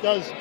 Does.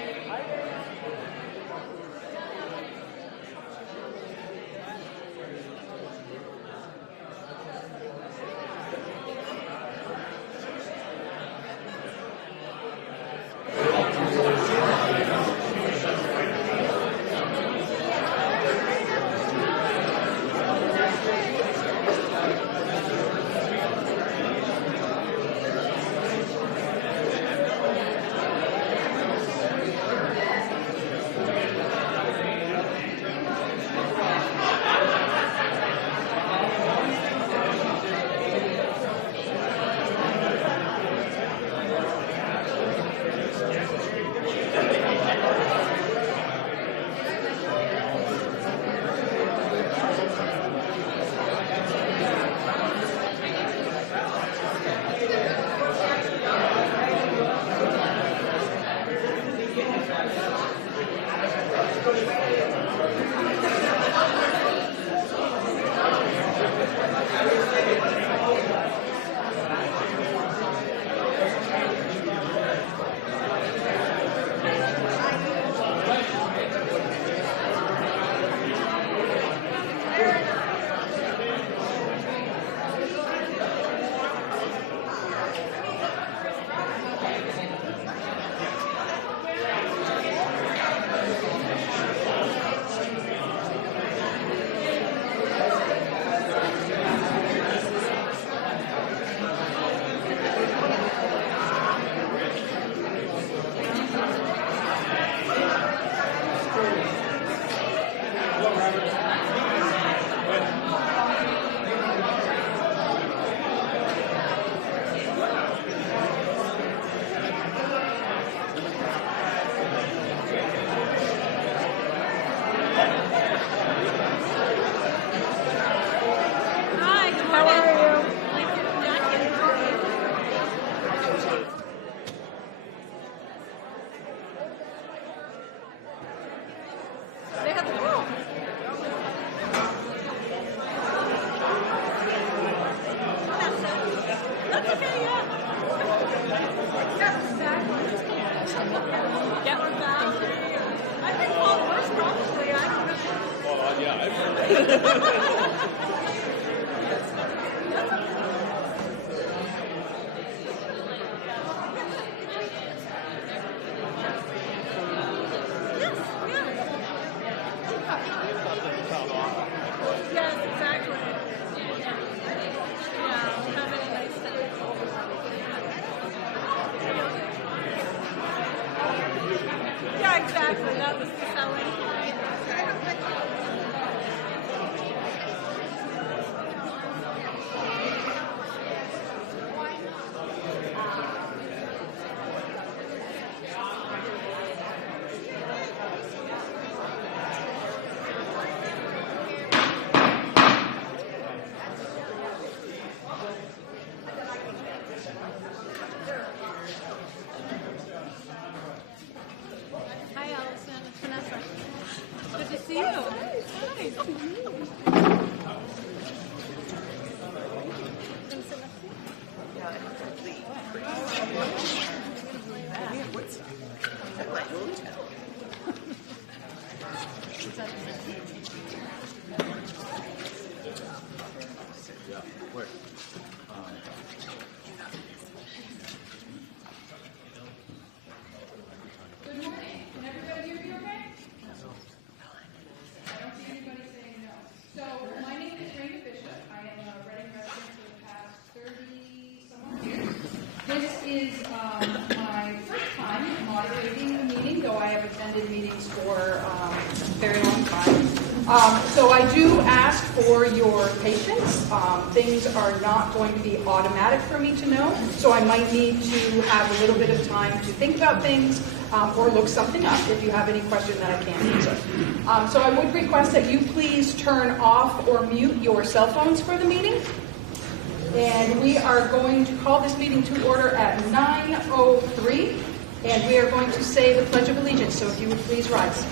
So I do ask for your patience. Things are not going to be automatic for me to know, so I might need to have a little bit of time to think about things or look something up if you have any question that I can't answer. So I would request that you please turn off or mute your cell phones for the meeting. And we are going to call this meeting to order at 9:03, and we are going to say the Pledge of Allegiance, so if you would please rise.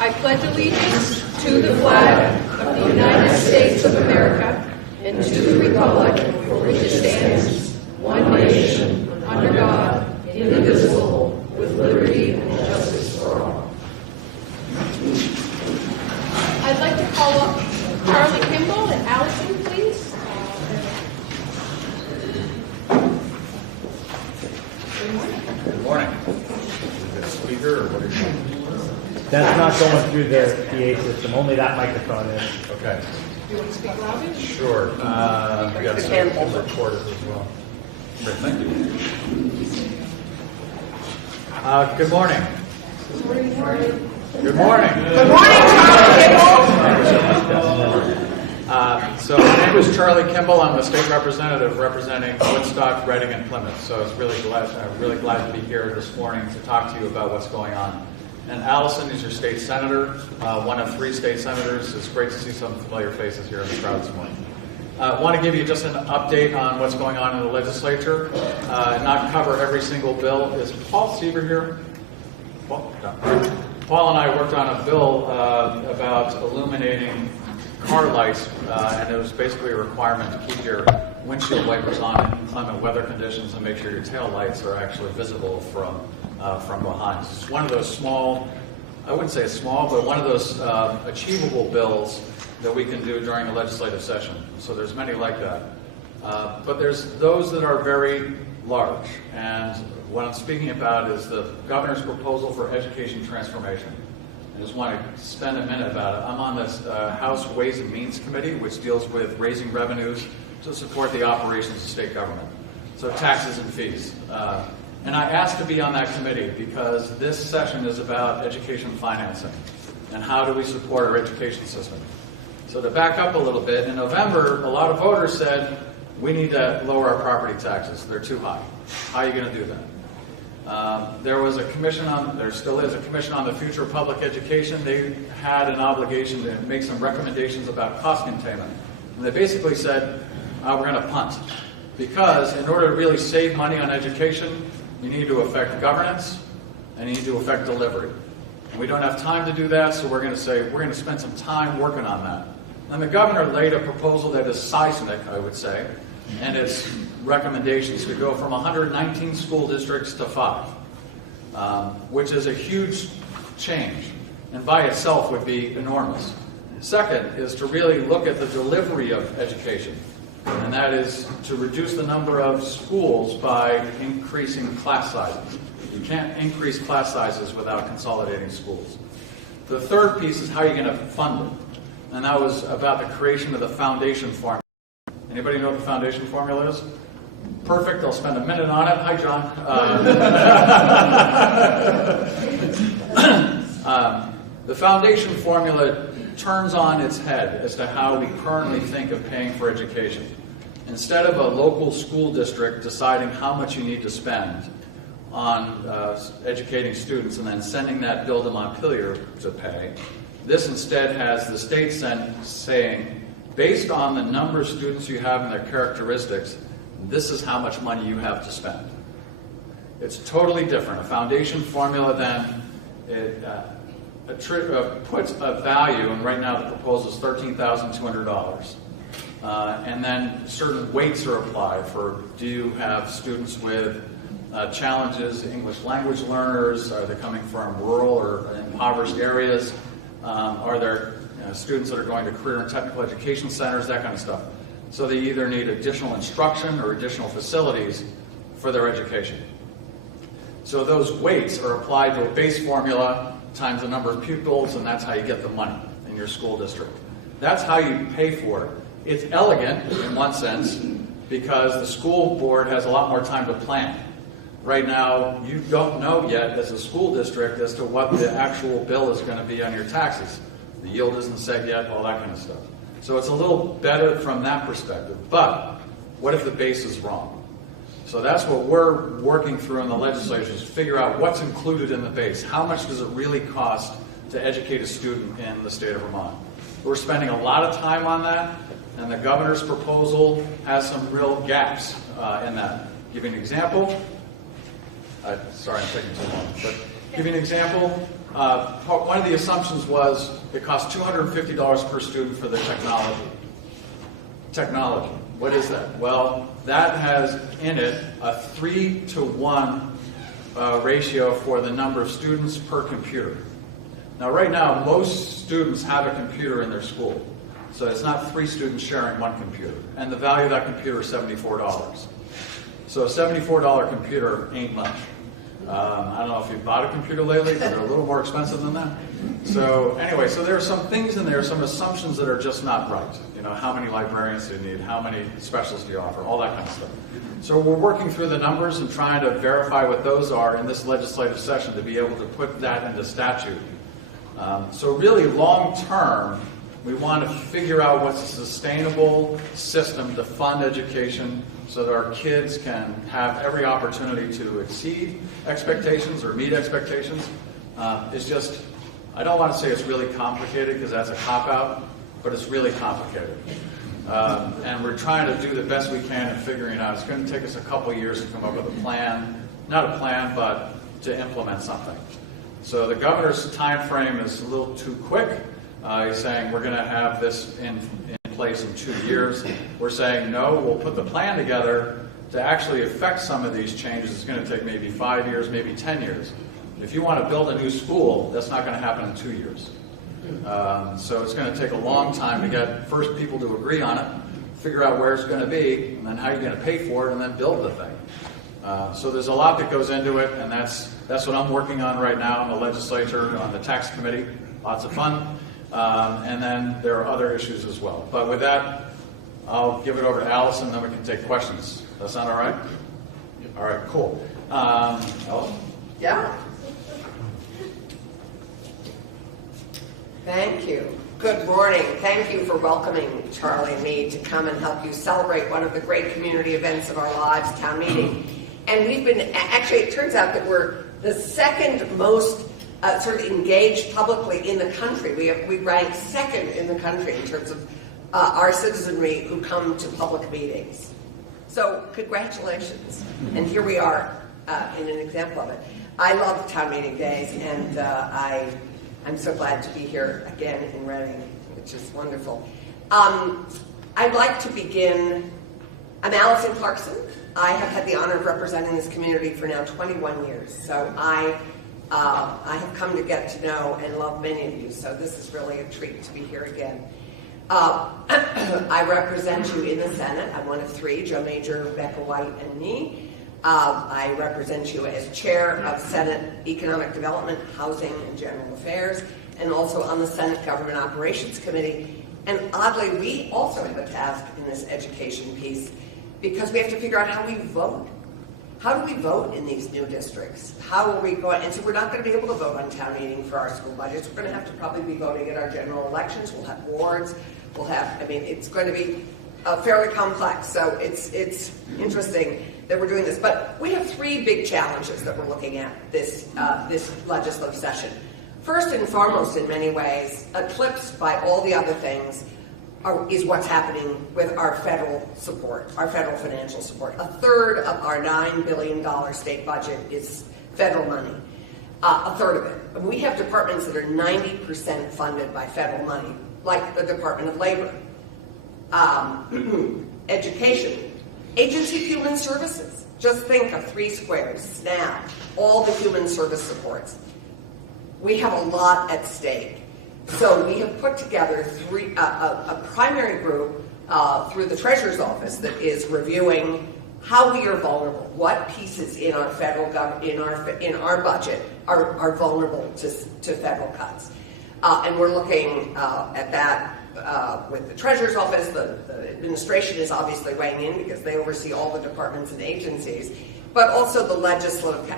I pledge allegiance to the flag of the United States of America and to the republic for which it stands, one nation, under God, indivisible, with liberty and justice for all. I'd like to call up Charlie Kimball and Allison, please. Good morning. Good morning. Is it a speaker or what are you doing? That's not going through the PA system. Only that microphone is. Okay. Do you want to speak louder? Sure. We got some recorders as well. Great, thank you. Good morning. Good morning. Good morning, Charlie Kimball. So my name is Charlie Kimball. I'm the state representative representing Woodstock, Reading, and Plymouth. So I'm really glad to be here this morning to talk to you about what's going on. And Allison is your state senator, one of 3 state senators. It's great to see some familiar faces here in the crowd this morning. I want to give you just an update on what's going on in the legislature, not cover every single bill. Is Paul Seaver here? Paul? No. Paul and I worked on a bill about illuminating car lights, and it was basically a requirement to keep your windshield wipers on in inclement weather conditions and make sure your tail lights are actually visible from behind. It's one of those small, I wouldn't say small, but one of those achievable bills that we can do during a legislative session. So there's many like that. But there's those that are very large. And what I'm speaking about is the governor's proposal for education transformation. I just want to spend a minute about it. I'm on this House Ways and Means Committee, which deals with raising revenues to support the operations of state government. So taxes and fees. And I asked to be on that committee because this session is about education financing and how do we support our education system. So to back up a little bit, in November, a lot of voters said, we need to lower our property taxes. They're too high. How are you going to do that? There was a commission there still is a commission on the future of public education. They had an obligation to make some recommendations about cost containment. And they basically said, we're going to punt. Because in order to really save money on education, you need to affect governance and you need to affect delivery. And we don't have time to do that, so we're going to say, we're going to spend some time working on that. And the governor laid a proposal that is seismic, I would say, and its recommendations to go from 119 school districts to 5, which is a huge change, and by itself would be enormous. Second is to really look at the delivery of education, and that is to reduce the number of schools by increasing class sizes. You can't increase class sizes without consolidating schools. The third piece is how you're going to fund it, and that was about the creation of the foundation formula. Anybody know what the foundation formula is? Perfect, I'll spend a minute on it. Hi, John. The foundation formula turns on its head as to how we currently think of paying for education. Instead of a local school district deciding how much you need to spend on educating students and then sending that bill to Montpelier to pay, this instead has the state saying, based on the number of students you have and their characteristics, this is how much money you have to spend. It's totally different. A foundation formula then, it puts a value, and right now the proposal is $13,200. And then certain weights are applied for, do you have students with challenges, English language learners, are they coming from rural or impoverished areas, are there students that are going to career and technical education centers, that kind of stuff. So they either need additional instruction or additional facilities for their education. So those weights are applied to a base formula times the number of pupils, and that's how you get the money in your school district. That's how you pay for it. It's elegant in one sense because the school board has a lot more time to plan. Right now, you don't know yet as a school district as to what the actual bill is going to be on your taxes. The yield isn't set yet, all that kind of stuff. So it's a little better from that perspective. But what if the base is wrong? So that's what we're working through in the legislature, is figure out what's included in the base. How much does it really cost to educate a student in the state of Vermont? We're spending a lot of time on that, and the governor's proposal has some real gaps in that. Give you an example. Sorry, I'm taking too long. But give you an example. One of the assumptions was it costs $250 per student for the technology. Technology. What is that? Well, that has in it a 3-to-1 ratio for the number of students per computer. Now, right now, most students have a computer in their school. So it's not 3 students sharing one computer. And the value of that computer is $74. So a $74 computer ain't much. I don't know if you've bought a computer lately, but they're a little more expensive than that. So anyway, so there are some things in there, some assumptions that are just not right. You know, how many librarians do you need? How many specialists do you offer? All that kind of stuff. So we're working through the numbers and trying to verify what those are in this legislative session to be able to put that into statute. So really long term, we want to figure out what's a sustainable system to fund education so that our kids can have every opportunity to exceed expectations or meet expectations. It's just, I don't want to say it's really complicated because that's a cop-out, but it's really complicated. And we're trying to do the best we can in figuring it out. It's going to take us a couple years to come up with a plan, not a plan, but to implement something. So the governor's time frame is a little too quick. He's saying we're going to have this in place in 2 years. We're saying no, we'll put the plan together to actually affect some of these changes. It's going to take maybe 5 years, maybe 10 years. If you want to build a new school, that's not going to happen in 2 years. So it's going to take a long time to get first people to agree on it, figure out where it's going to be, and then how you're going to pay for it, and then build the thing. So there's a lot that goes into it, and that's what I'm working on right now in the legislature, on the tax committee. Lots of fun. And then there are other issues as well. But with that, I'll give it over to Allison, then we can take questions. Does that sound all right? All right, cool. Allison? Yeah. Thank you. Good morning. Thank you for welcoming Charlie and me to come and help you celebrate one of the great community events of our lives, town meeting. And we've been, actually it turns out that we're the second most sort of engaged publicly in the country. We rank second in the country in terms of our citizenry who come to public meetings. So congratulations. And here we are in an example of it. I love town meeting days, and I'm so glad to be here again in Reading, which is wonderful. I'd like to begin. I'm Allison Clarkson. I have had the honor of representing this community for now 21 years. So I have come to get to know and love many of you, so this is really a treat to be here again. I represent you in the Senate. I'm one of 3, Joe Major, Becca White, and me. I represent you as chair of Senate Economic Development, Housing, and General Affairs, and also on the Senate Government Operations Committee. And oddly, we also have a task in this education piece because we have to figure out how we vote. How do we vote in these new districts? How are we going? And so we're not going to be able to vote on town meeting for our school budgets. We're going to have to probably be voting at our general elections. We'll have wards. We'll have, it's going to be fairly complex. So it's interesting that we're doing this. But we have 3 big challenges that we're looking at this legislative session. First and foremost, in many ways, eclipsed by all the other things, is what's happening with our federal support, our federal financial support. A third of our $9 billion state budget is federal money. A third of it. And we have departments that are 90% funded by federal money, like the Department of Labor, education, agency of human services. Just think of 3 squares, SNAP, all the human service supports. We have a lot at stake. So we have put together a primary group through the Treasurer's Office that is reviewing how we are vulnerable, what pieces in our federal in our budget are vulnerable to federal cuts, and we're looking at that with the Treasurer's Office. The administration is obviously weighing in because they oversee all the departments and agencies, but also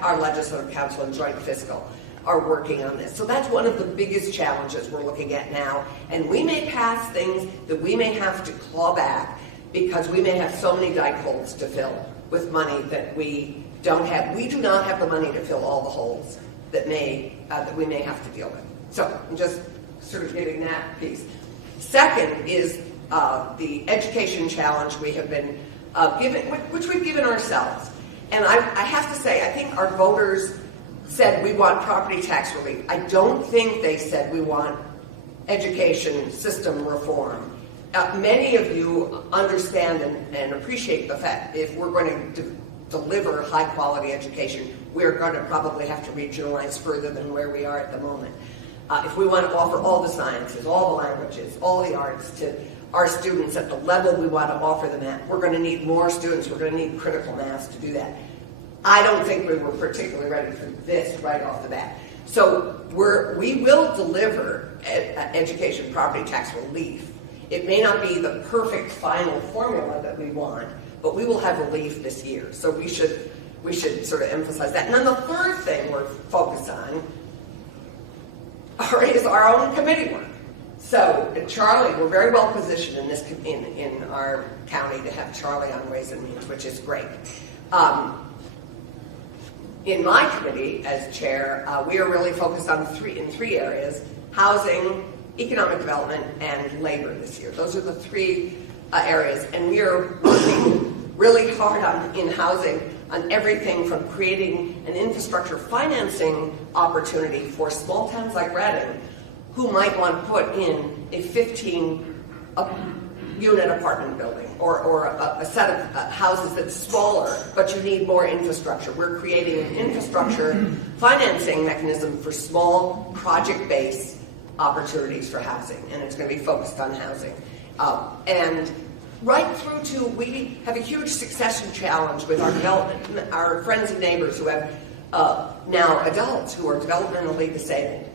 our legislative council and joint fiscal are working on this. So that's one of the biggest challenges we're looking at now. And we may pass things that we may have to claw back because we may have so many dike holes to fill with money that we don't have. We do not have the money to fill all the holes that we may have to deal with. So I'm just sort of giving that piece. Second is the education challenge we have been given, which we've given ourselves. And I have to say, I think our voters said we want property tax relief. I don't think they said we want education system reform. many of you understand and appreciate the fact if we're going to deliver high quality education, we're going to probably have to regionalize further than where we are at the moment. If we want to offer all the sciences, all the languages, all the arts to our students at the level we want to offer them at, we're going to need more students. We're going to need critical mass to do that. I don't think we were particularly ready for this right off the bat. So we will deliver education property tax relief. It may not be the perfect final formula that we want, but we will have relief this year. So we should sort of emphasize that. And then the third thing we're focused on is our own committee work. So Charlie, we're very well positioned in our county to have Charlie on Ways and Means, which is great. In my committee as chair, we are really focused on three areas: housing, economic development, and labor this year. Those are the three areas, and we are working really hard in housing on everything from creating an infrastructure financing opportunity for small towns like Reading, who might want to put in a 15-unit apartment building or a set of houses that's smaller, but you need more infrastructure. We're creating an infrastructure financing mechanism for small project-based opportunities for housing, and it's going to be focused on housing. And right through to, we have a huge succession challenge with our development, our friends and neighbors who have now adults who are developmentally disabled.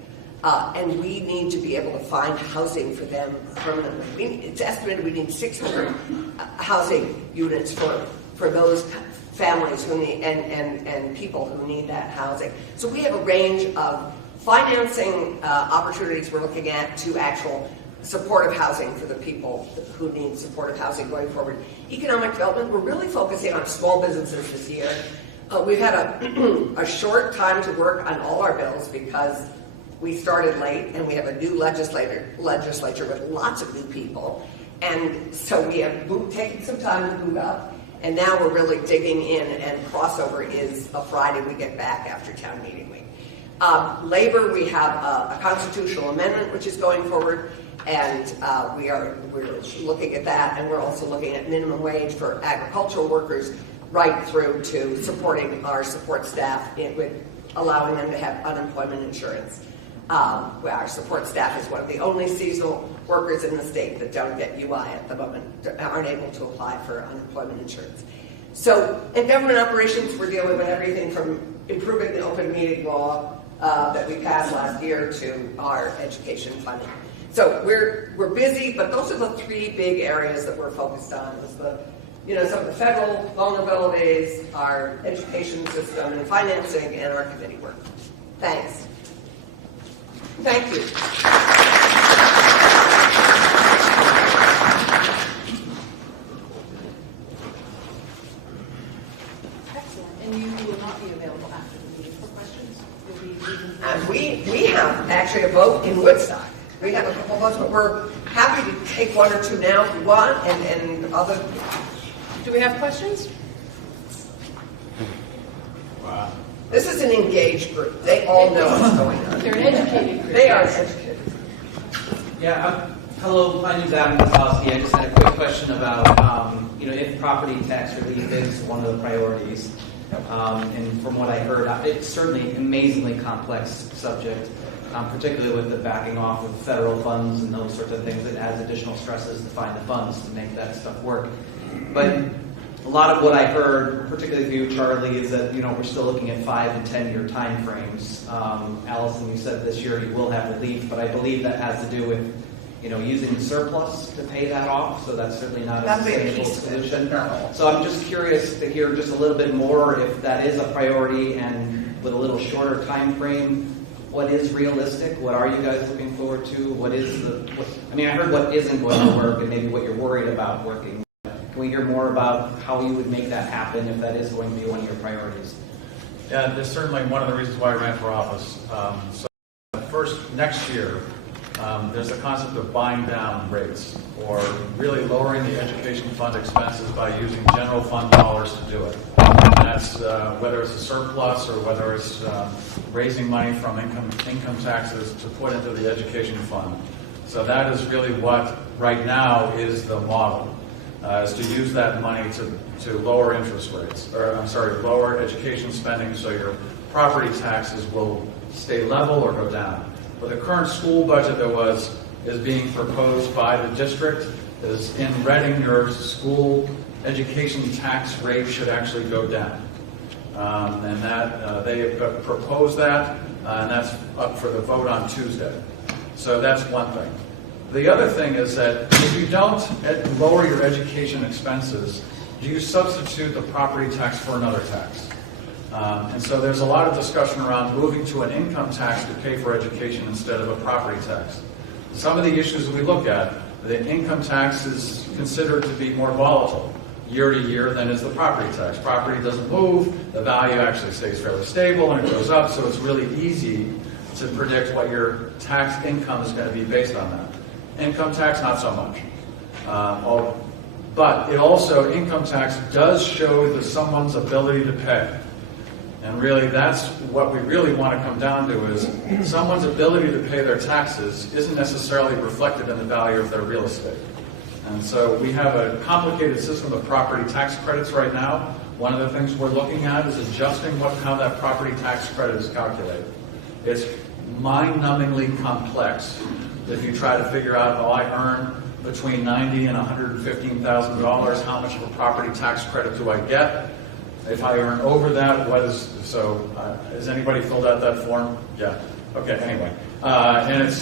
And we need to be able to find housing for them permanently. It's estimated we need 600 housing units for those families who need and people who need that housing. So we have a range of financing opportunities we're looking at to actual supportive housing for the people who need supportive housing going forward. Economic development, we're really focusing on small businesses this year. We've had a short time to work on all our bills because we started late and we have a new legislature with lots of new people. And so we have taken some time to boot up, and now we're really digging in, and crossover is a Friday we get back after town meeting week. Labor, we have a constitutional amendment which is going forward, and we're looking at that, and we're also looking at minimum wage for agricultural workers right through to supporting our support staff with allowing them to have unemployment insurance. Our support staff is one of the only seasonal workers in the state that don't get UI at the moment, aren't able to apply for unemployment insurance. So in government operations, we're dealing with everything from improving the open meeting law that we passed last year to our education funding. So we're busy, but those are the three big areas that we're focused on. Is some of the federal vulnerabilities, our education system and financing, and our committee work. Thanks. Thank you. Excellent. And you will not be available after the meeting for questions? You'll be leaving. We have actually a vote in Woodstock. We have a couple votes, but we're happy to take one or two now if you want, and other. Do we have questions? Wow. This is an engaged group. They all know what's going on. They're an educated group. They are educated. Yeah, hello, my name's Adam Kozlowski. I just had a quick question about, if property tax relief is one of the priorities. And from what I heard, it's certainly an amazingly complex subject, particularly with the backing off of federal funds and those sorts of things. It adds additional stresses to find the funds to make that stuff work. But a lot of what I heard, particularly for you, Charlie, is that we're still looking at 5 and 10-year time frames. Allison, you said this year you will have relief, but I believe that has to do with using the surplus to pay that off. So that's certainly not a sustainable solution. No. So I'm just curious to hear just a little bit more if that is a priority, and with a little shorter time frame, what is realistic? What are you guys looking forward to? I heard what isn't going to work and maybe what you're worried about working. Can we hear more about how you would make that happen if that is going to be one of your priorities? Yeah, that's certainly one of the reasons why I ran for office. Next year, there's the concept of buying down rates, or really lowering the education fund expenses by using general fund dollars to do it. And that's whether it's a surplus or whether it's raising money from income taxes to put into the education fund. So that is really what, right now, is the model, is to use that money to lower interest rates, or I'm sorry, lower education spending so your property taxes will stay level or go down. But the current school budget is being proposed by the district is in Reading, your school education tax rate should actually go down. And that they have proposed that, and that's up for the vote on Tuesday. So that's one thing. The other thing is that if you don't lower your education expenses, do you substitute the property tax for another tax? And so there's a lot of discussion around moving to an income tax to pay for education instead of a property tax. Some of the issues we look at, the income tax is considered to be more volatile year to year than is the property tax. Property doesn't move, the value actually stays fairly stable and it goes up, so it's really easy to predict what your tax income is going to be based on that. Income tax, not so much. But it also, income tax does show someone's ability to pay. And really, that's what we really want to come down to is someone's ability to pay their taxes isn't necessarily reflected in the value of their real estate. And so we have a complicated system of property tax credits right now. One of the things we're looking at is adjusting how that property tax credit is calculated. It's mind-numbingly complex. If you try to figure out, oh, I earn between $90,000 and $115,000, how much of a property tax credit do I get? If I earn over that, has anybody filled out that form? Yeah. Okay, anyway. And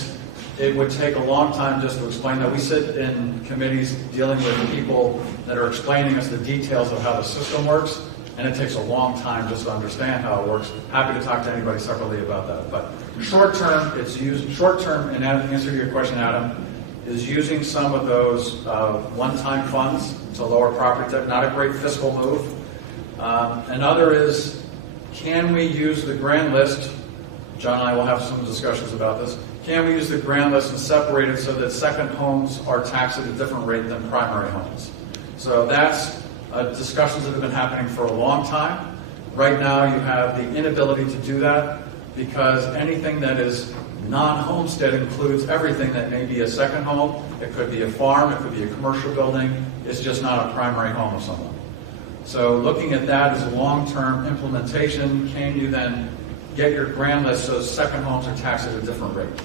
it would take a long time just to explain that. We sit in committees dealing with people that are explaining us the details of how the system works, and it takes a long time just to understand how it works. Happy to talk to anybody separately about that. But short term, and answer to your question, Adam, is using some of those one-time funds to lower property tax. Not a great fiscal move. Another is, can we use the grand list? John and I will have some discussions about this. Can we use the grand list and separate it so that second homes are taxed at a different rate than primary homes? So that's discussions that have been happening for a long time. Right now you have the inability to do that because anything that is non-homestead includes everything that may be a second home. It could be a farm, it could be a commercial building. It's just not a primary home of someone. So looking at that as a long-term implementation, can you then get your grand list so second homes are taxed at a different rate?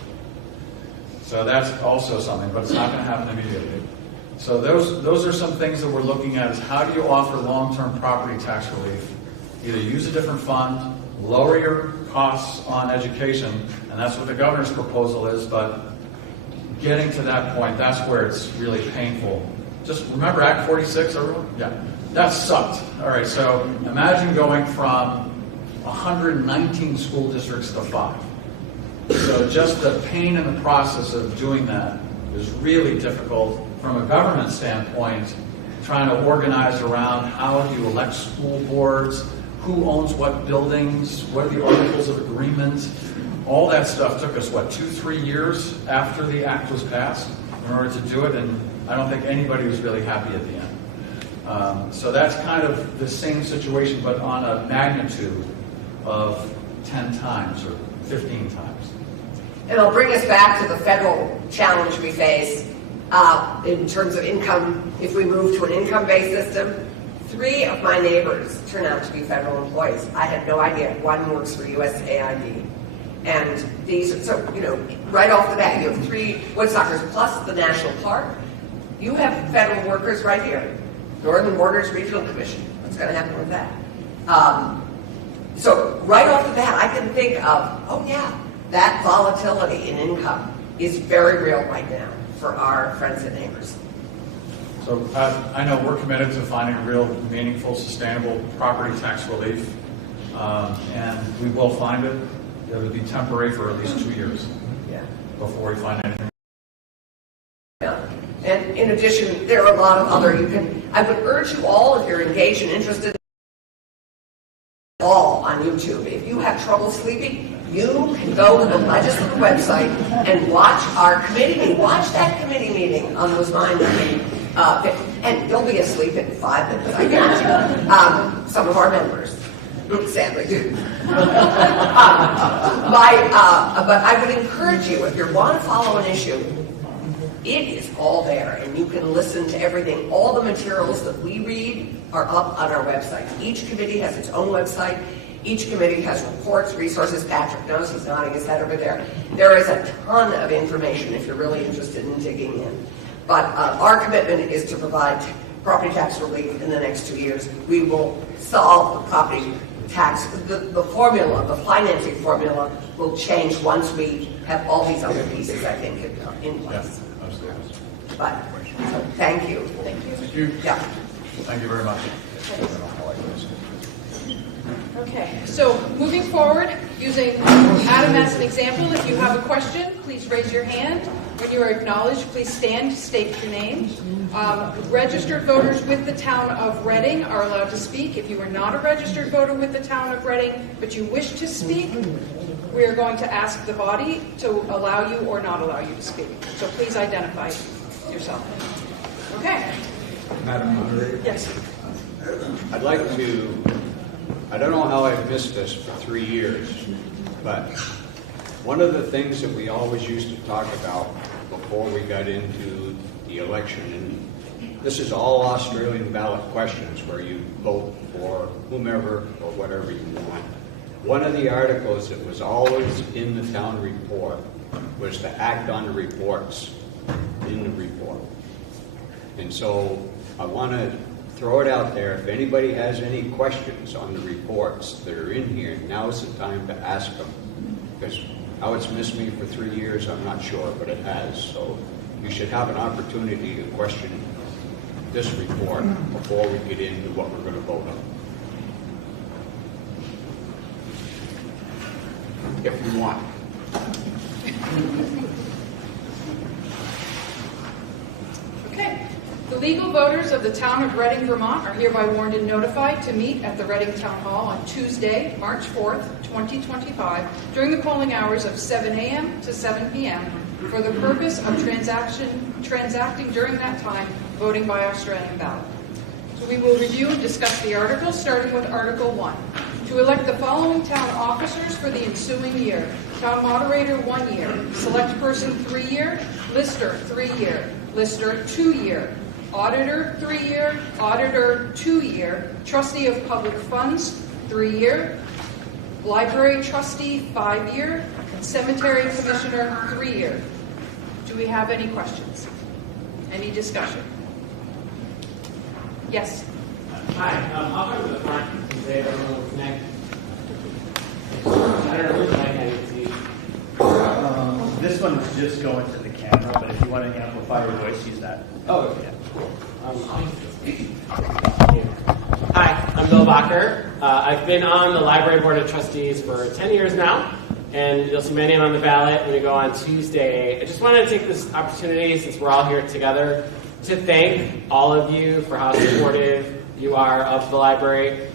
So that's also something, but it's not going to happen immediately. So those are some things that we're looking at is how do you offer long-term property tax relief? Either use a different fund, lower your costs on education, and that's what the governor's proposal is, but getting to that point, that's where it's really painful. Just remember Act 46, everyone? Yeah. That sucked. All right, so imagine going from 119 school districts to 5. So just the pain in the process of doing that is really difficult from a government standpoint, trying to organize around how do you elect school boards, who owns what buildings, what are the articles of agreement. All that stuff took us, 2-3 years after the act was passed in order to do it, and I don't think anybody was really happy at the end. So that's kind of the same situation, but on a magnitude of 10 times or 15 times. And I'll bring us back to the federal challenge we face in terms of income. If we move to an income-based system, 3 of my neighbors turn out to be federal employees. I had no idea. One works for USAID. And these, so, right off the bat, you have 3 Woodstockers plus the National Park. You have federal workers right here. Northern Waters Regional Commission. What's going to happen with that? So right off the bat, I can think of, oh yeah, that volatility in income is very real right now for our friends and neighbors. So I know we're committed to finding real, meaningful, sustainable property tax relief, and we will find it. It will be temporary for at least 2 years before we find anything. Yeah. And in addition, there are a lot of other, I would urge you all, if you're engaged and interested, all on YouTube. If you have trouble sleeping, you can go to the legislative website and watch our committee meeting. Watch that committee meeting on those mind-numbing, and you'll be asleep in 5 minutes, I guarantee you. Some of our members, sadly, do. But I would encourage you, if you want to follow an issue, it is all there, and you can listen to everything. All the materials that we read are up on our website. Each committee has its own website. Each committee has reports, resources. Patrick knows, he's nodding his head over there. There is a ton of information if you're really interested in digging in. But our commitment is to provide property tax relief in the next 2 years. We will solve the property tax, the formula, the financing formula will change once we have all these other pieces, I think, in place. But, so thank you. Thank you. Thank you. Yeah. Thank you very much. Okay, so moving forward, using Adam as an example, if you have a question, please raise your hand. When you are acknowledged, please stand, state your name. Registered voters with the town of Reading are allowed to speak. If you are not a registered voter with the town of Reading, but you wish to speak, we are going to ask the body to allow you or not allow you to speak. So please identify yourself. Okay. Madam Moderator, Yes. I'd like to, I don't know how I've missed this for 3 years, but one of the things that we always used to talk about before we got into the election, and this is all Australian ballot questions where you vote for whomever or whatever you want. One of the articles that was always in the town report was to act on the reports in the report. And so I want to throw it out there. If anybody has any questions on the reports that are in here, now's the time to ask them. Because how it's missed me for 3 years, I'm not sure, but it has. So you should have an opportunity to question this report before we get into what we're going to vote on. If you want. Okay. The legal voters of the town of Reading, Vermont are hereby warned and notified to meet at the Reading Town Hall on Tuesday, March 4th, 2025, during the polling hours of 7 a.m. to 7 p.m. for the purpose of transacting during that time voting by Australian ballot. So we will review and discuss the articles, starting with Article 1. To elect the following town officers for the ensuing year. Town moderator, 1 year. Select person, 3 year. Lister, 3 year. Lister, 2 year. Auditor, 3 year. Auditor, 2 year. Trustee of public funds, 3 year. Library trustee, 5 year. Cemetery commissioner, 3 year. Do we have any questions? Any discussion? Yes. Hi, I'll come to the front and say everyone will connect. I don't know which mic I need to see. This one was just going to the camera, but if you want to amplify your voice, use that. Oh, yeah. Hi, I'm Bill Bacher. I've been on the Library Board of Trustees for 10 years now, and you'll see my name on the ballot when we go on Tuesday. I just wanted to take this opportunity, since we're all here together, to thank all of you for how supportive you are of the library.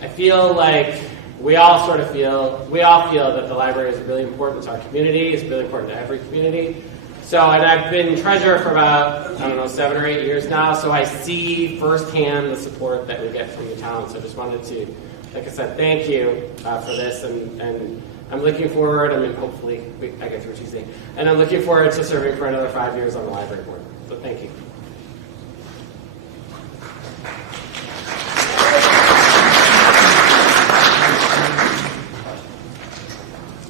I feel like we all feel that the library is really important to our community. It's really important to every community. So, and I've been treasurer for about, 7 or 8 years now, so I see firsthand the support that we get from the town. So I just wanted to, like I said, thank you for this, and I'm looking forward, hopefully I get through Tuesday, and I'm looking forward to serving for another 5 years on the library board. So thank you.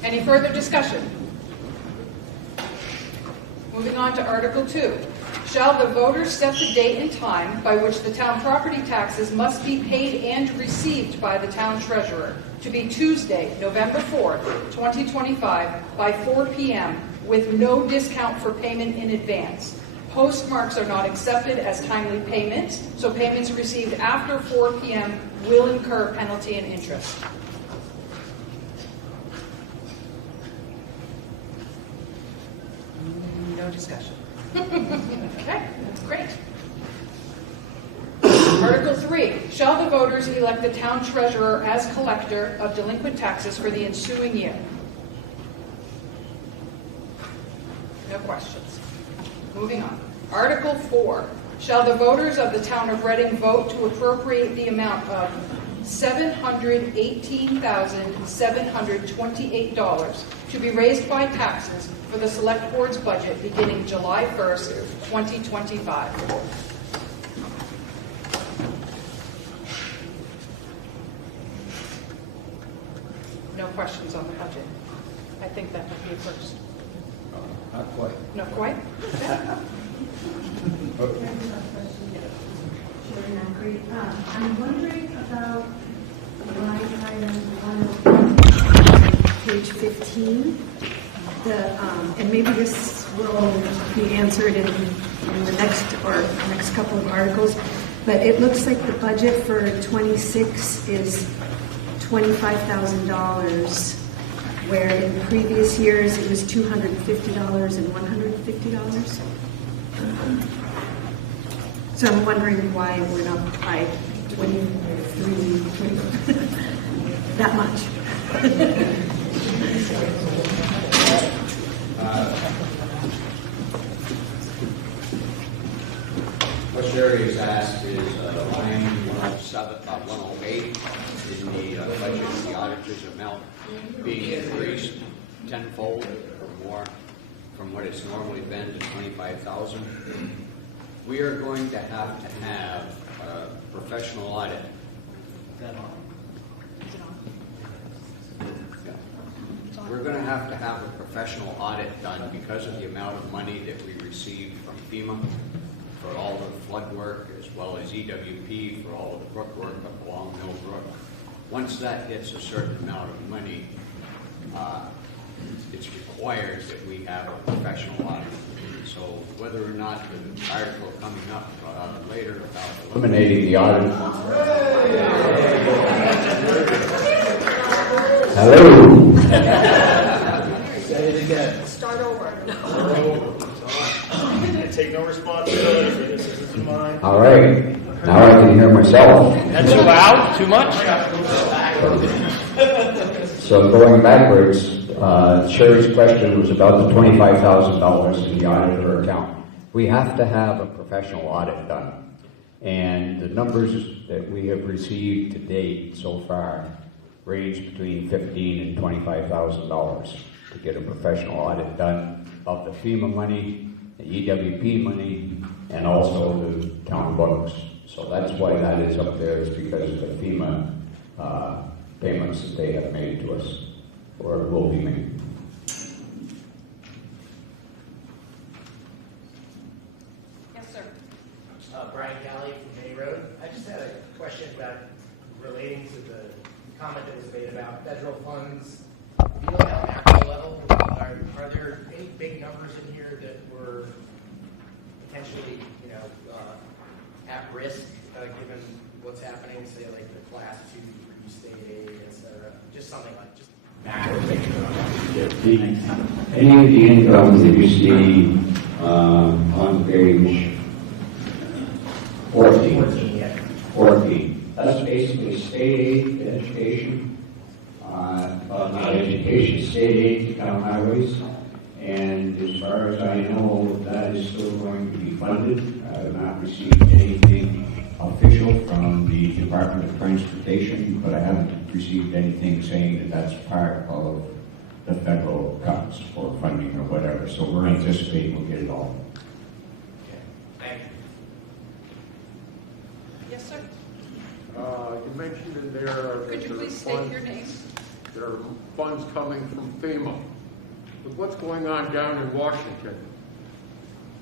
Any further discussion? Moving on to Article 2. Shall the voters set the date and time by which the town property taxes must be paid and received by the town treasurer to be Tuesday, November 4th, 2025 by 4 p.m. with no discount for payment in advance. Postmarks are not accepted as timely payments, so payments received after 4 p.m. will incur penalty and interest. No discussion. Okay, that's great. Article 3. Shall the voters elect the town treasurer as collector of delinquent taxes for the ensuing year? No questions. Moving on. Article 4. Shall the voters of the town of Reading vote to appropriate the amount of $718,728 to be raised by taxes for the Select Board's budget beginning July 1st, 2025. No questions on the budget. I think that would be first. Not quite. Not quite? I'm wondering about line item 101, page 15. And maybe this will be answered in the next couple of articles, but it looks like the budget for 26 is $25,000, where in previous years it was $250 and $150. So I'm wondering why we're not by 23, that much. What Sherry has asked is line 108 in the budget, the auditor's amount being increased tenfold or more from what it's normally been to $25,000. We are going to have a professional audit. We're going to have a professional audit done because of the amount of money that we received from FEMA for all the flood work, as well as EWP for all of the brook work up along Mill Brook. Once that hits a certain amount of money, it's required that we have a professional audit. So whether or not the article coming up later about eliminating the audit. Hello. Say it again. Start over. Take no responsibility for this. This is mine. All right. Now I can hear myself. That's too loud? Too much? So going backwards, Sherry's question was about the $25,000 in the auditor account. We have to have a professional audit done. And the numbers that we have received to date so far range between $15,000 and $25,000 to get a professional audit done of the FEMA money, the EWP money, and also the town books. So that's why that is up there, is because of the FEMA payments that they have made to us, or will be made. Yes, sir. Brian Galley from Bay Road. I just had a question about relating to the comment that was made about federal funds. If you look at a macro level, are there any big numbers in here that were potentially, at risk given what's happening, say like the class 2 state aid, et cetera? Just something like just macro picture. Any of the income that you see on page 14, that's basically state aid to education, not education, state aid to town highways. And as far as I know, that is still going to be funded. I have not received anything official from the Department of Transportation, but I haven't received anything saying that that's part of the federal cuts or funding or whatever. So we're anticipating we'll get it all. Thank you. Yes, sir. You mentioned in there Could that you please state your name? there are funds coming from FEMA. But what's going on down in Washington?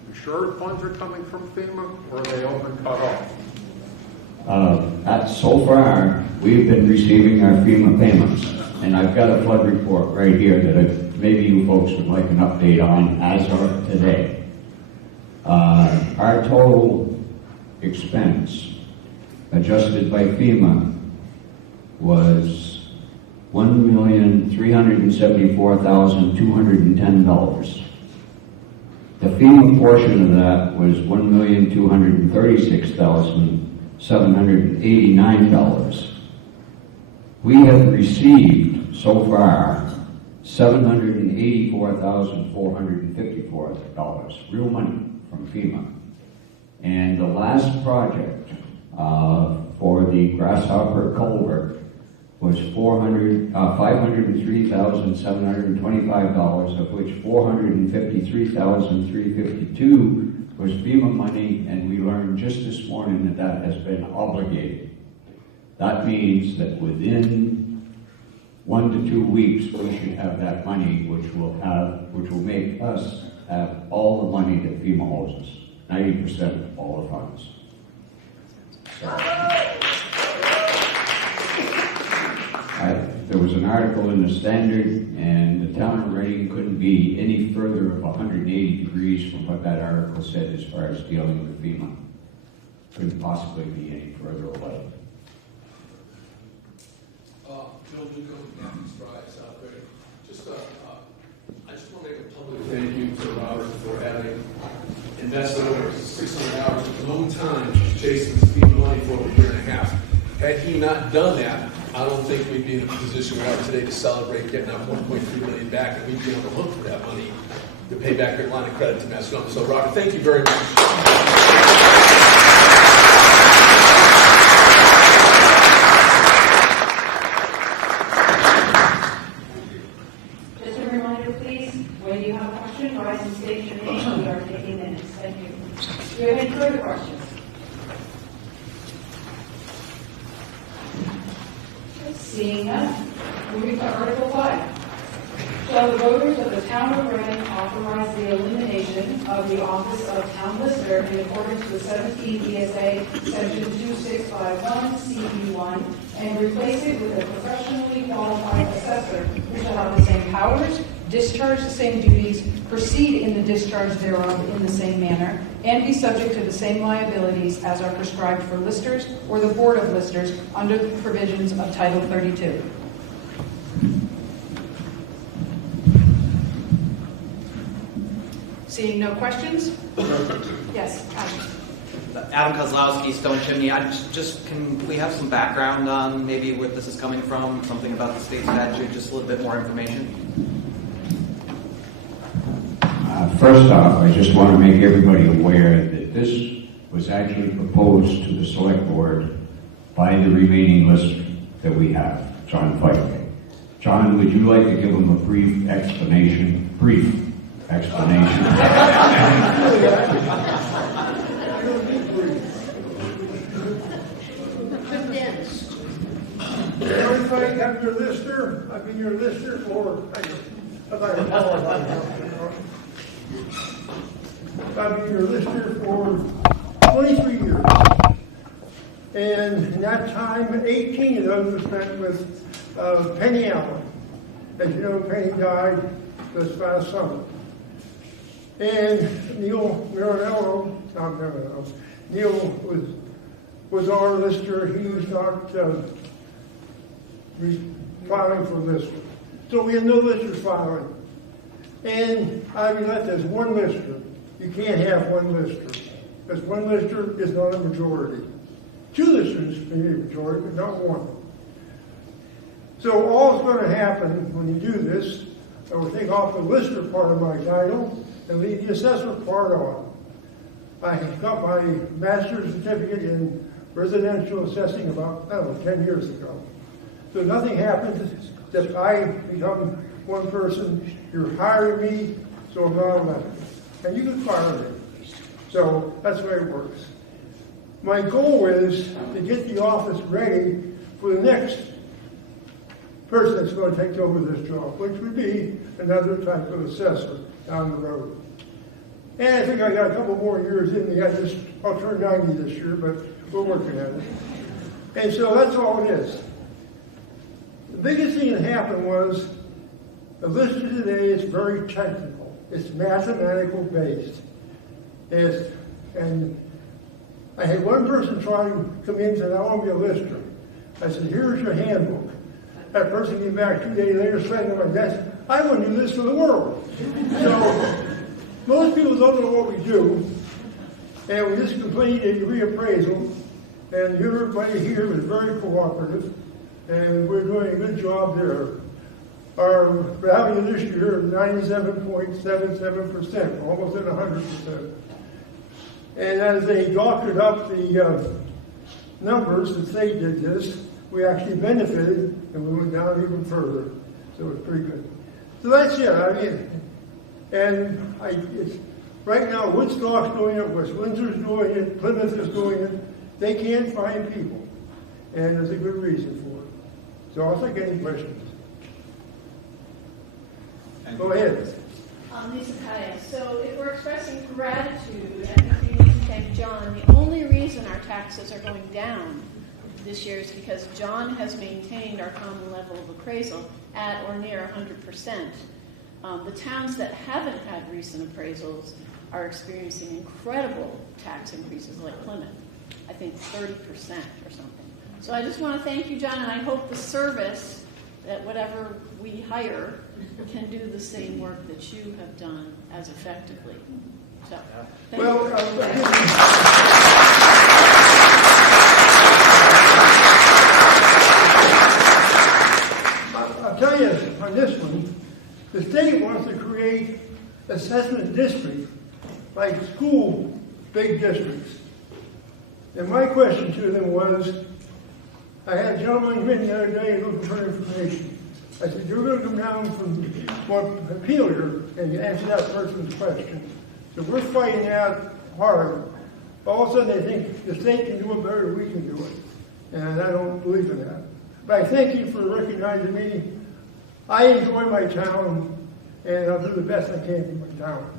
You sure funds are coming from FEMA, or are they open cut off? So far, we've been receiving our FEMA payments, and I've got a flood report right here that maybe you folks would like an update on as of today. Our total expense, adjusted by FEMA, was $1,374,210. The FEMA portion of that was $1,236,789. We have received so far $784,454, real money from FEMA. And the last project for the Grasshopper culvert was $503,725, of which $453,352 was FEMA money, and we learned just this morning that that has been obligated. That means that within 1 to 2 weeks we should have that money, which will make us have all the money that FEMA owes us, 90% of all the funds. There was an article in the Standard, and the town of Reading couldn't be any further of 180 degrees from what that article said as far as dealing with FEMA. Couldn't possibly be any further away. Bill Duco, Matthews Drive, South Reading. I just want to make a public thank you to Robert for having invested over 600 hours of his own time chasing this FEMA money for over a year and a half. Had he not done that, I don't think we'd be in the position we are today to celebrate getting our $1.3 million back, and we'd be on the hook for that money to pay back their line of credit to Mascoma. So, Robert, thank you very much. Just a reminder, please, when you have a question, rise and state your name. We are taking minutes. Thank you. Do you have any further questions? Seeing none, moving to Article 5. Shall the voters of the town of Reading authorize the elimination of the office of town lister in accordance with 17 ESA Section 2651 CE1 and replace it with a professionally qualified assessor who shall have the same powers, discharge the same duties, proceed in the discharge thereof in the same manner, and be subject to the same liabilities as are prescribed for listers or the Board of Listers under the provisions of Title 32. Seeing no questions? Yes, Adam. Adam Kozlowski, Stone Chimney. Can we have some background on maybe where this is coming from? Something about the state statute, just a little bit more information. First off, I just want to make everybody aware that this was actually proposed to the select board by the remaining lister that we have, John Pike. John, would you like to give him a brief explanation? Condensed. John Pike, I'm your lister. I've been your lister for, I've been your lister for 23 years. And in that time, 18 of those were spent with Penny Allen. As you know, Penny died this past summer. And Neil was our lister. He was not filing for lister. So we had no listers filing. And I was left as one lister. You can't have one lister, because one lister is not a majority. Two listers can be a majority, but not one. So all that's going to happen when you do this, I will take off the lister part of my title and leave the assessor part on. I got my master's certificate in residential assessing about, 10 years ago. So nothing happens, just I become one person. You're hiring me, so I'm not elected. And you can fire me. So that's the way it works. My goal is to get the office ready for the next person that's going to take over this job, which would be another type of assessor down the road. And I think I got a couple more years in me. I'll turn 90 this year, but we're working at it. And so that's all it is. The biggest thing that happened was the lister today is very technical. It's mathematical based. And I had one person try to come in and say, I want to be a lister. I said, here's your handbook. That person came back 2 days later saying to my desk, I want to do this for the world. So most people don't know what we do. And we just completed a reappraisal. And everybody here was very cooperative. And we're doing a good job there. Our value this year is 97.77%, almost at 100%. And as they doctored up the numbers that they did this, we actually benefited, and we went down even further. So it was pretty good. So that's it. I mean, it's, right now, Woodstock's doing it, West Windsor's doing it, Plymouth is doing it. They can't find people, and there's a good reason for it. So I'll take any questions. Go ahead. Lisa Kaya. So if we're expressing gratitude, I think we need to thank John. The only reason our taxes are going down this year is because John has maintained our common level of appraisal at or near 100%. The towns that haven't had recent appraisals are experiencing incredible tax increases, like Plymouth. I think 30% or something. So I just want to thank you, John, and I hope the service, that whatever we hire, can do the same work that you have done as effectively. So, thank you. I'll tell you on this one, the state wants to create assessment districts like school big districts. And my question to them was, I had a gentleman come in the other day looking for information. I said, you're going to come down from Montpelier and you answer that person's question. So we're fighting that hard. All of a sudden they think the state can do it better than we can do it. And I don't believe in that. But I thank you for recognizing me. I enjoy my town, and I'll do the best I can for my town.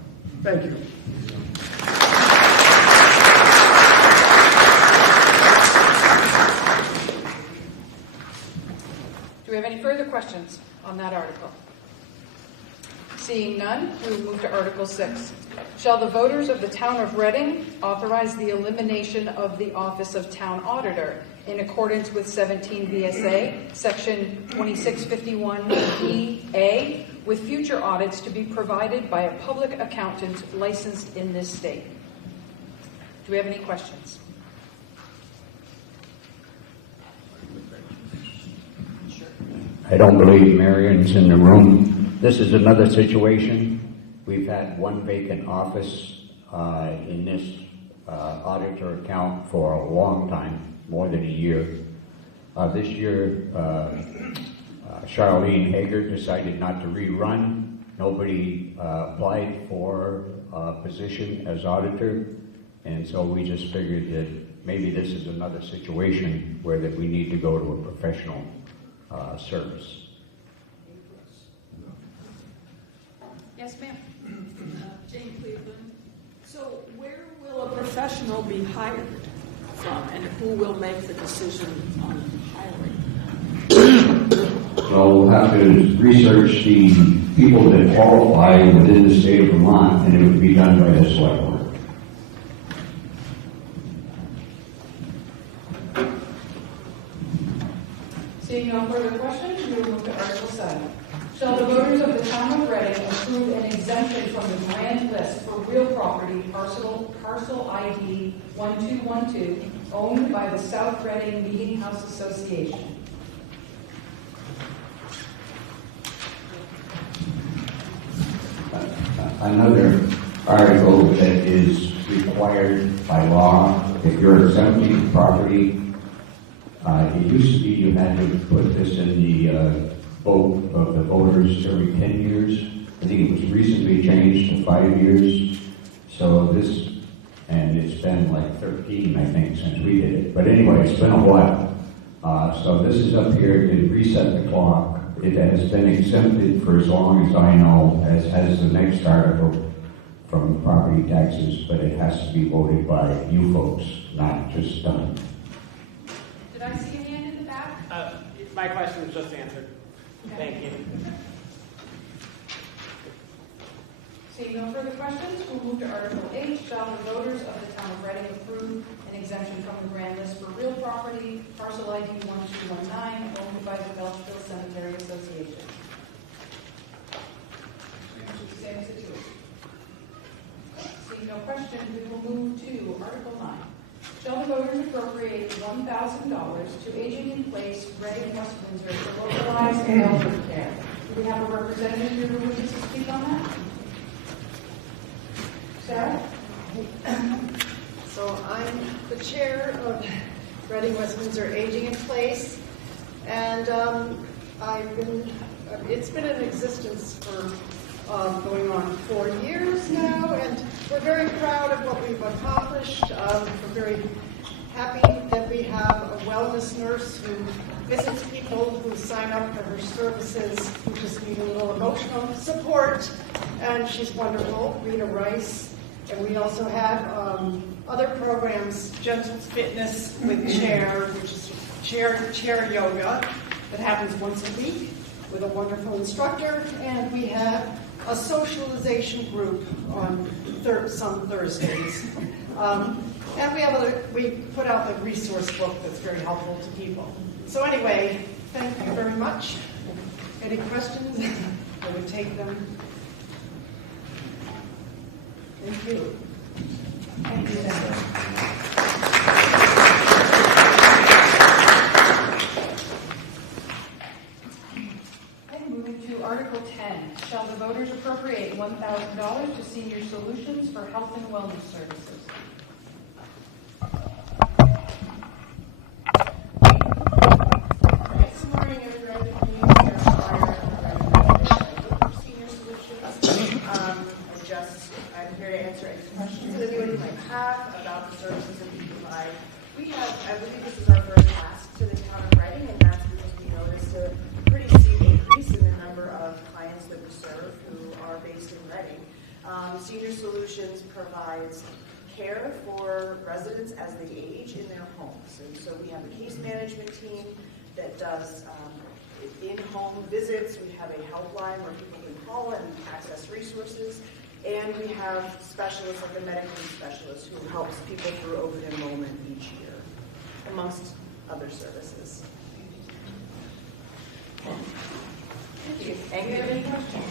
Thank you. Do we have any further questions on that article? Seeing none, we will move to Article 6. Shall the voters of the town of Reading authorize the elimination of the office of town auditor in accordance with 17 VSA, section 2651EA, with future audits to be provided by a public accountant licensed in this state? Do we have any questions? I don't believe Marion's in the room. This is another situation. We've had one vacant office in this auditor account for a long time, more than a year. This year, Charlene Hager decided not to rerun. Nobody applied for a position as auditor, and so we just figured that maybe this is another situation where that we need to go to a professional service. Yes, ma'am. Jane Cleveland. So where will a professional be hired from, and who will make the decision on hiring? So we'll have to research the people that qualify within the state of Vermont, and it would be done by the select board. Seeing no further questions, we will move to Article 7. Shall the voters of the town of Reading approve an exemption from the grand list for real property parcel ID 1212 owned by the South Reading Meeting House Association? Another article that is required by law, if you're exempting property, it used to be you had to put this in the vote of the voters every 10 years. I think it was recently changed to 5 years. So this, and it's been like 13, I think, since we did it. But anyway, it's been a while. So this is up here to reset the clock. It has been exempted for as long as I know, as has the next article from property taxes, but it has to be voted by you folks, not just done. Did I see a hand in the back? My question was just answered. Okay. Thank you. Seeing no further questions, we'll move to Article 8. Shall the voters of the town of Reading approve an exemption from the grand list for real property, parcel ID 1219, owned by the Belchville Cemetery Association? Same situation. Seeing no questions, we will move to Article 9. Shall the voters appropriate $1,000 to Aging in Place, Reading, West Windsor for localized elder care? Do we have a representative here who wishes to speak on that? Sarah? So I'm the chair of Reading West Windsor Aging in Place. And it's been in existence for going on 4 years now, and we're very proud of what we've accomplished. We're very happy that we have a wellness nurse who visits people who sign up for her services, who just need a little emotional support, and she's wonderful, Rita Rice. And we also have other programs, Gentle Fitness with Chair, which is chair yoga that happens once a week with a wonderful instructor, and we have a socialization group on some Thursdays. And we put out the resource book that's very helpful to people. So anyway, thank you very much. Any questions? I would take them. Thank you. Thank you. Moving to Article 10, shall the voters appropriate $1,000 to Senior Solutions for health and wellness services? Good morning, everybody. Senior Solutions. I'm here to answer any questions that anybody might have about the services that we provide. We have, I believe this is our first ask to the town of Reading, and that's because we noticed a pretty steep increase in the number of clients that we serve who are based in Reading. Senior Solutions provides care for residents as they age in their homes. And so we have a case management team that does in-home visits. We have a helpline where people can call and access resources. And we have specialists, like a medical specialist, who helps people through open enrollment each year, amongst other services. Thank you. Do you have any questions?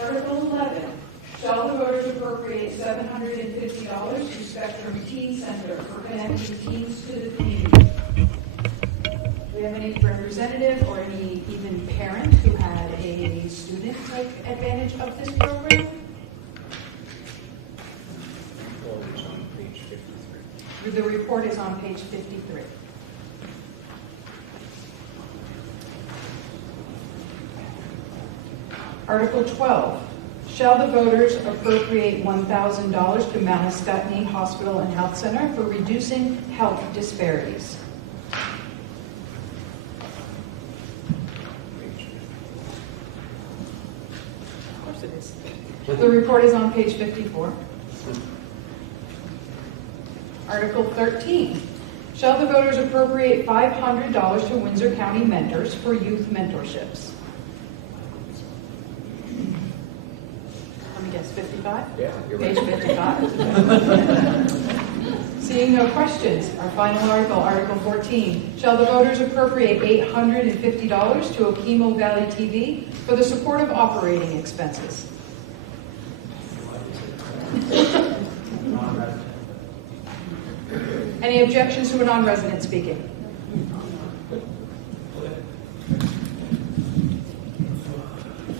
Article 11. Shall the voters appropriate $750 to Spectrum Teen Center for connecting teens to the community? Do we have any representative or any even parent who had a student take advantage of this program? The report is on page 53. Article 12. Shall the voters appropriate $1,000 to Mount Scottney Hospital and Health Center for reducing health disparities? Of course it is. The report is on page 54. Article 13. Shall the voters appropriate $500 to Windsor County Mentors for youth mentorships? Let me guess, 55? Yeah, you're Page right. 55. Seeing no questions, our final article, Article 14. Shall the voters appropriate $850 to Okemo Valley TV for the support of operating expenses? Any objections to a non-resident speaking?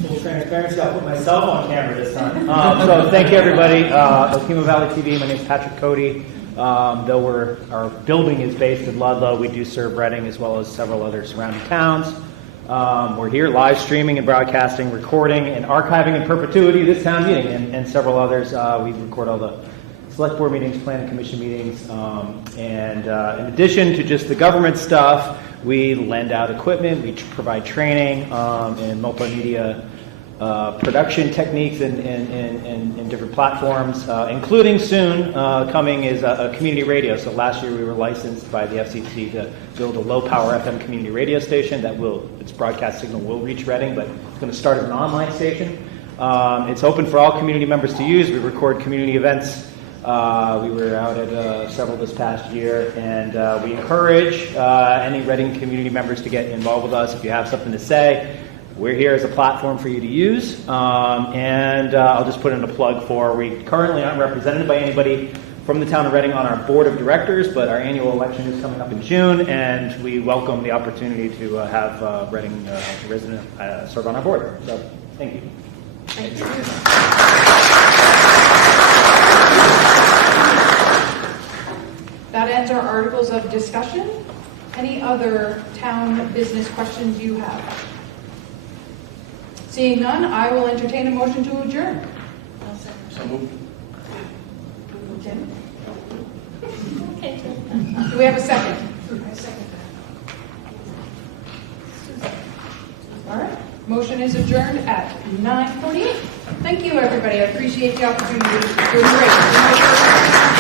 Full transparency, I'll put myself on camera this time. So thank you, everybody. Okemo Valley TV, my name is Patrick Cody. Though our building is based in Ludlow, we do serve Reading as well as several other surrounding towns. We're here live streaming and broadcasting, recording and archiving in perpetuity this town meeting and several others. We record all the select board meetings, planning commission meetings, and in addition to just the government stuff, we lend out equipment, we provide training and multimedia production techniques and different platforms, including soon coming is a community radio. So last year we were licensed by the FCC to build a low power FM community radio station that its broadcast signal will reach Reading, but it's going to start as an online station. It's open for all community members to use. We record community events. We were out at several this past year, and we encourage any Reading community members to get involved with us. If you have something to say, we're here as a platform for you to use. And I'll just put in a plug for, we currently aren't represented by anybody from the town of Reading on our board of directors, but our annual election is coming up in June, and we welcome the opportunity to have Reading resident serve on our board. So Thank you. Thank you. That ends our articles of discussion. Any other town business questions you have? Seeing none, I will entertain a motion to adjourn. So moved. Okay. Do we have a second? I second that. All right. Motion is adjourned at 9:48. Thank you, everybody. I appreciate the opportunity. You're great.